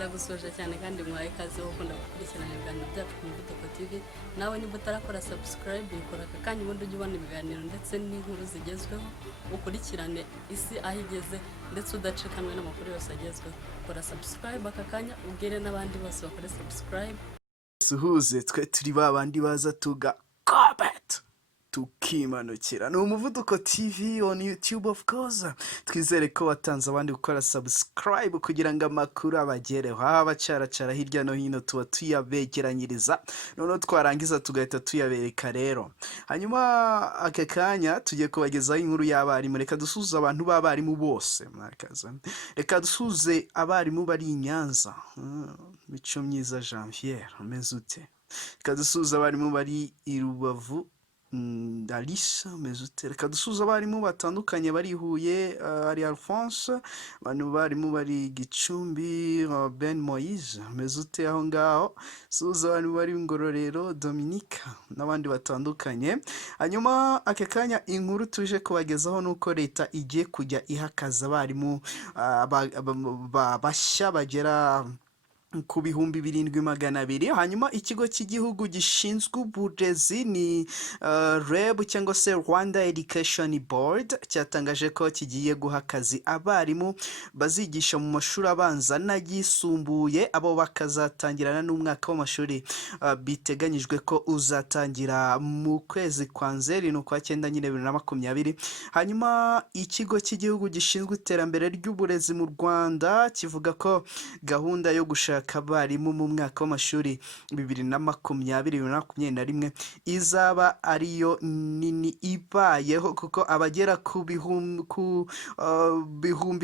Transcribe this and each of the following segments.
ndagusoje cyane kandi mwaye ikaze wo kunda gukurikirana ibiganiro byacu ku Muvuduko TV. Nawe niba utarakora subscribe ikora aka kanya ubundi ujye ubona ibiganiro ndetse n'inkuru zigezweho, ukurikirane isi aho igeze ndetse udacikamwe n'amakuru yose agezweho. Kora subscribe aka kanya ubwire n'abandi bose bakore subscribe. Suhuze twe turi babandi baza tuga comment tukimanukira. Ni Umuvuduko TV on YouTube of course. Twizere ko watanze abandi gukora subscribe kugira ngo amakuru abagereho. Abacaracara hirya no hino tuba tuyabegeranyiriza. None twarangiza tugahita tuyabereka rero. Hanyuma aka kanya tugiye kubagezaho inkuru y'abarimu. Reka dusuze abantu b'abarimu bose mwakaza. Reka dusuze abarimu bari i Nyanza. Mico myiza Janvier ameze ute? Reka dusuze abarimu bari i Rubavu. Alisa mezute. Reka dusuze abarimu batandukanye bari Huye, ari Alphonse, abantu barimo bari Gicumbi, Ben Moise mezute aho ngaho. Suza abantu bari Ngororero, Dominika n'abandi batandukanye. Hanyuma aka kanya inkuru tuje kubagezaho nuko leta igiye kujya ihakaza abarimu bashya bagera ku bihumbi 7,200. Hanyuma ikigo cy'igihugu gishinzwe uburezi ni REB cyangwa se Rwanda Education Board cyatangaje ko kigiye guha akazi abarimu bazigisha mu mashuri abanza n'ayisumbuye. Abo bakazatangirana n'umwaka w'amashuri biteganyijwe ko uzatangira mu kwezi kwa Nzeri no kwa 9 nyine 2020. Hanyuma ikigo cy'igihugu gishinzwe iterambere ry'uburezi mu Rwanda kivuga ko gahunda yo gushaka abarimu mu mwaka w'amashuri 2020-2021 izaba ariyo nini ibayeho, kuko abagera ku bihumbi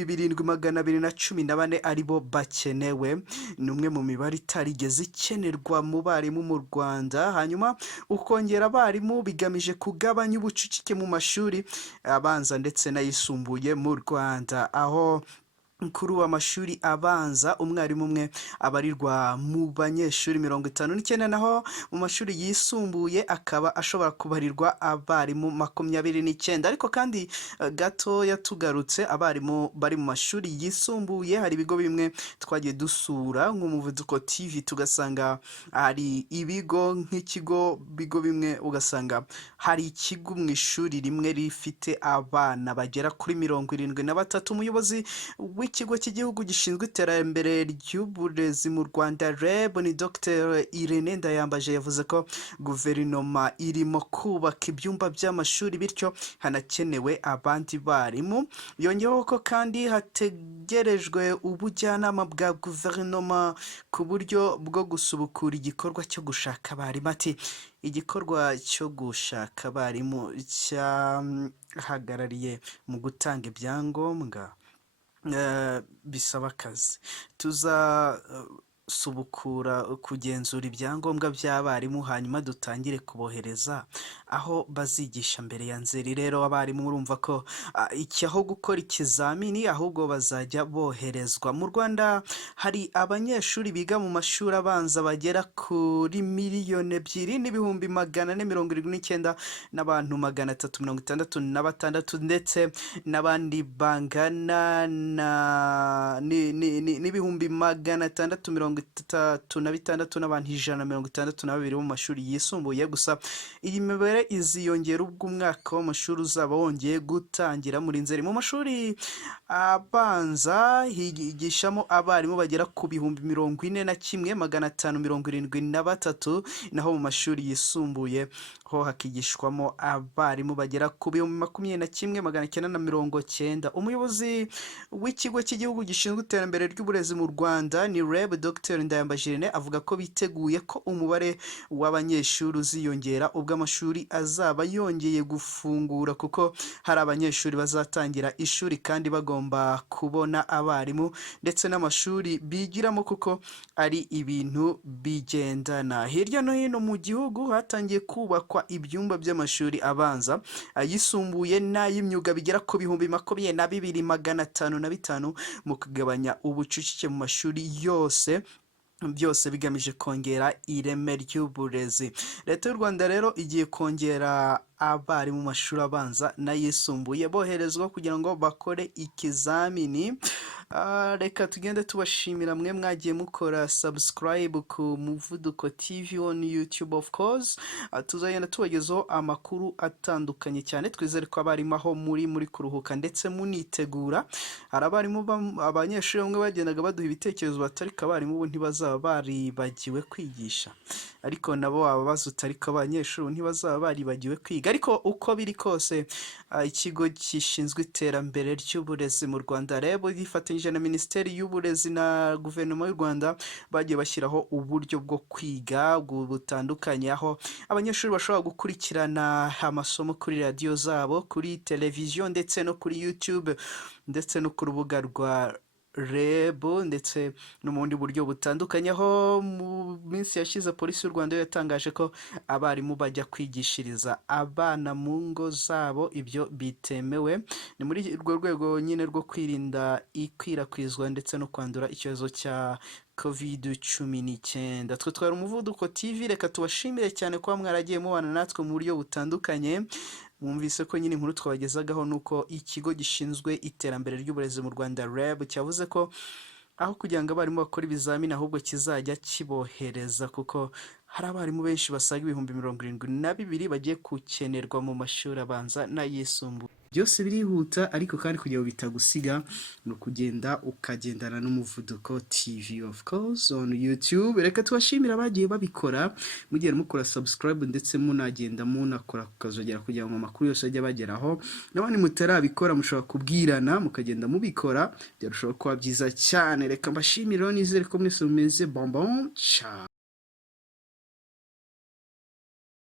7,214 aribo bakenewe. Ni umwe mu mibare itarigeze ikenerwa mu barimu mu Rwanda. Hanyuma ukongera abarimu bigamije kugabanya ubucucike mu mashuri abanza ndetse n'ayisumbuye mu Rwanda, aho kuri amashuri abanza umwarimu umwe abarirwa mu banyeshuri 59, naho mu mashuri yisumbuye akaba ashobora kubarirwa abarimu 29. Ariko kandi gato yatugarutse abarimu bari mu mashuri yisumbuye, hari ibigo bimwe twagiye dusura nk'Umuvuduko TV tugasanga hari ibigo nk'ikigo bigo bimwe ugasanga hari ikigo mu ishuri rimwe rifite abana bagera kuri 73. Umuyobozi w'ikigo cy'igihugu gishinzwe iterambere ry'uburezi mu Rwanda REB ni Dr Irene Ndayambaje yavuze ko guverinoma irimo kubaka ibyumba by'amashuri bityo hanakenewe abandi barimu. Yongeyeho ko kandi hategerejwe ubujyanama bwa guverinoma ku buryo bwo gusubukura igikorwa cyo gushaka abarimu. Ati igikorwa cyo gushaka abarimu cyahagarariye mu gutanga ibyangombwa bisaba akazi. Tuzasubukura kugenzura ibyangombwa by'abarimu hanyuma dutangire kubohereza aho bazigisha mbere ya Nzeri. Rero abarimu urumva ko aho gukora ikizamini ahubwo bazajya boherezwa. Mu Rwanda hari abanyeshuri biga mu mashuri abanza bagera kuri 2,2,479 n'abantu 366 ndetse n'abandi bangana n'ibihumbi 636 n'abantu 162 mu mashuri yisumbuye. Gusa iyi mibare iziyongera ubwo umwaka w'amashuri uzaba wongeye gutangira muri Nzeri. Mu mashuri abanza higishamo abarimu bagera ku bihumbi 41,573, naho mu mashuri yisumbuye ho hakigishwamo abarimu bagera ku bihumbi 21,990. Umuyobozi w'ikigo cy'igihugu gishinzwe iterambere ry'uburezi mu Rwanda ni REB Dr Ndayambaje avuga ko biteguye ko umubare w'abanyeshuri uziyongera ubwo amashuri azaba yongeye gufungura, kuko hari abanyeshuri bazatangira ishuri kandi bagomba kubona abarimu ndetse n'amashuri bigiramo kuko ari ibintu bigendana. Hirya no hino mu gihugu hatangiye kubakwa ibyumba by'amashuri abanza, ayisumbuye n'ay'imyuga bigera ku bihumbi 22,505 mu kugabanya ubucucike mu mashuri yose, byose bigamije kongera ireme ry'uburezi. Leta y'u Rwanda rero igiye kongera abarimu mu mashuri abanza n'ayisumbuye boherezwa kugira ngo bakore ikizamini. Reka tugende tubashimira mwe mwagiye mukora subscribe ku Muvuduko TV on YouTube of course. Tuzagenda tubagezaho amakuru atandukanye cyane, twizere ko abarimu aho muri kuruhuka ndetse munitegura. Hari abanyeshuri bamwe bagendaga baduha ibitekerezo batariko abarimu ubu ntibazaba baribagiwe kwigisha, ariko nabo bababaza utariko abanyeshuri ntibazaba baribagiwe kwiga. Ariko uko biri kose ikigo gishinzwe iterambere ry'uburezi mu Rwanda REB gifatanyije na Minisiteri y'Uburezi na Guverinoma y'u Rwanda bagiye bashyiraho uburyo bwo kwiga butandukanye, aho abanyeshuri bashobora gukurikirana amasomo kuri radiyo zabo, kuri televiziyo ndetse no kuri YouTube ndetse no ku rubuga rwa REB ndetse no mu bundi buryo butandukanye. Aho mu minsi yashize polisi y'u Rwanda yatangaje ko abarimu bajya kwigishiriza abana mu ngo zabo, ibyo bitemewe. Ni muri urwo rwego nyine rwo kwirinda ikwirakwizwa ndetse no kwandura icyorezo cya COVID-19. Twe twari Umuvuduko TV, reka tubashimire cyane kuba mwaragiye mubana natwe mu buryo butandukanye. Mwumvise ko nyine inkuru twabagezagaho nuko ikigo gishinzwe iterambere ry'uburezi mu Rwanda REB cyavuze ko aho kugira ngo abarimu bakore ibizamini ahubwo kizajya kibohereza, kuko hari abarimu benshi basaga 72,000 bagiye gukenerwa mu mashuri abanza n'ayisumbuye. Byose birihuta, ariko kandi kugira ngo bitagusiga no kugenda ukagendana n'Umuvuduko TV of course on YouTube. Reka tubashimira abagiye babikora, mugiye mukora subscribe ndetse munagenda munakora kukazogera kugira ngo amakuru yose ajye bageraho. Nabandi mutarabikora mushobora kubwirana mukagenda mubikora, byarushaho kuba byiza cyane. Reka mbashimire, nizere ko mwese mumeze bonbon. Ciao.